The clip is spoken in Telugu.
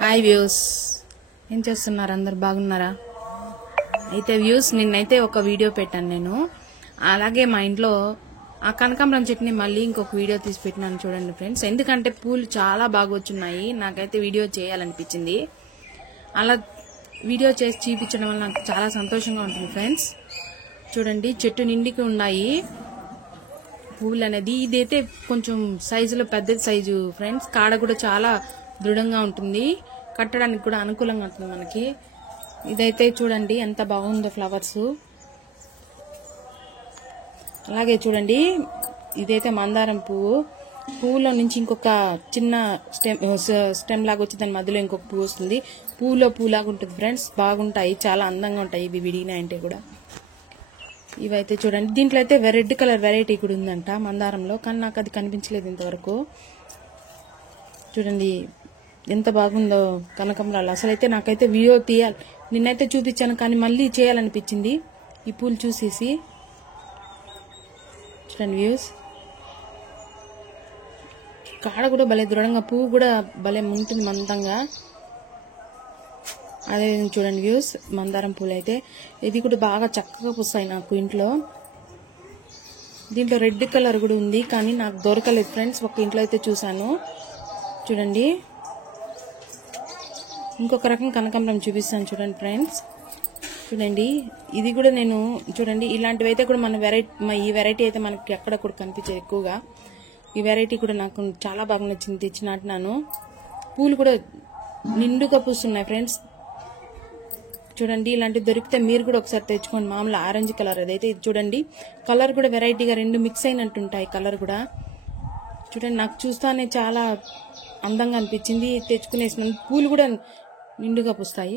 హాయ్ వ్యూస్, ఏం చేస్తున్నారు? అందరు బాగున్నారా? అయితే వ్యూస్, నిన్నైతే ఒక వీడియో పెట్టాను నేను. అలాగే మా ఇంట్లో ఆ కనకాంబరం చెట్టుని మళ్ళీ ఇంకొక వీడియో తీసి పెట్టినాను చూడండి ఫ్రెండ్స్. ఎందుకంటే పూలు చాలా బాగా వచ్చున్నాయి, నాకైతే వీడియో చేయాలనిపించింది. అలా వీడియో చేసి చూపించడం వల్ల నాకు చాలా సంతోషంగా ఉంటుంది ఫ్రెండ్స్. చూడండి, చెట్టు నిండికి ఉన్నాయి పువ్వులు అనేది. ఇదైతే కొంచెం సైజులో పెద్ద సైజు ఫ్రెండ్స్. కాడ కూడా చాలా దృఢంగా ఉంటుంది, కట్టడానికి కూడా అనుకూలంగా ఉంటుంది మనకి. ఇదైతే చూడండి ఎంత బాగుందో ఫ్లవర్స్. అలాగే చూడండి, ఇదైతే మందారం పువ్వులో నుంచి ఇంకొక చిన్న స్టెమ్ లాగా వచ్చి దాని మధ్యలో ఇంకొక పువ్వు వస్తుంది. పువ్వులో పువ్వులాగా ఉంటుంది ఫ్రెండ్స్. బాగుంటాయి, చాలా అందంగా ఉంటాయి ఇవి విడిగినాయంటే కూడా. ఇవైతే చూడండి, దీంట్లో అయితే రెడ్ కలర్ వెరైటీ కూడా ఉందంట మందారంలో, కానీ నాకు అది కనిపించలేదు ఇంతవరకు. చూడండి ఎంత బాగుందో కనకాంబరాలు. అసలైతే నాకైతే వీడియో తీయాలి, నిన్నైతే చూపించాను కానీ మళ్ళీ చేయాలనిపించింది ఈ పూలు చూసేసి. చూడండి వ్యూస్, కాడ కూడా భలే దృఢంగా, పువ్వు కూడా భలే ఉంటుంది మందంగా. అదే చూడండి వ్యూస్, మందారం పూలు అయితే ఇది కూడా బాగా చక్కగా పూస్తాయి నాకు ఇంట్లో. దీంట్లో రెడ్ కలర్ కూడా ఉంది కానీ నాకు దొరకలేదు ఫ్రెండ్స్. ఒక ఇంట్లో అయితే చూసాను. చూడండి, ఇంకొక రకం కనకాంబరం చూపిస్తాను చూడండి ఫ్రెండ్స్. చూడండి, ఇది కూడా నేను చూడండి ఇలాంటివి అయితే కూడా ఈ వెరైటీ అయితే మనకి ఎక్కడ కూడా కనిపించేది ఎక్కువగా. ఈ వెరైటీ కూడా నాకు చాలా బాగా నచ్చింది, తెచ్చి నాటినాను. పూలు కూడా నిండుగా పూస్తున్నాయి ఫ్రెండ్స్. చూడండి, ఇలాంటివి దొరికితే మీరు కూడా ఒకసారి తెచ్చుకోండి. మామూలు ఆరెంజ్ కలర్ అదైతే. ఇది చూడండి, కలర్ కూడా వెరైటీగా రెండు మిక్స్ అయినట్టుంటాయి కలర్ కూడా. చూడండి, నాకు చూస్తానే చాలా అందంగా అనిపించింది, తెచ్చుకునేసినాను. పూలు కూడా నిండుగా పూస్తాయి.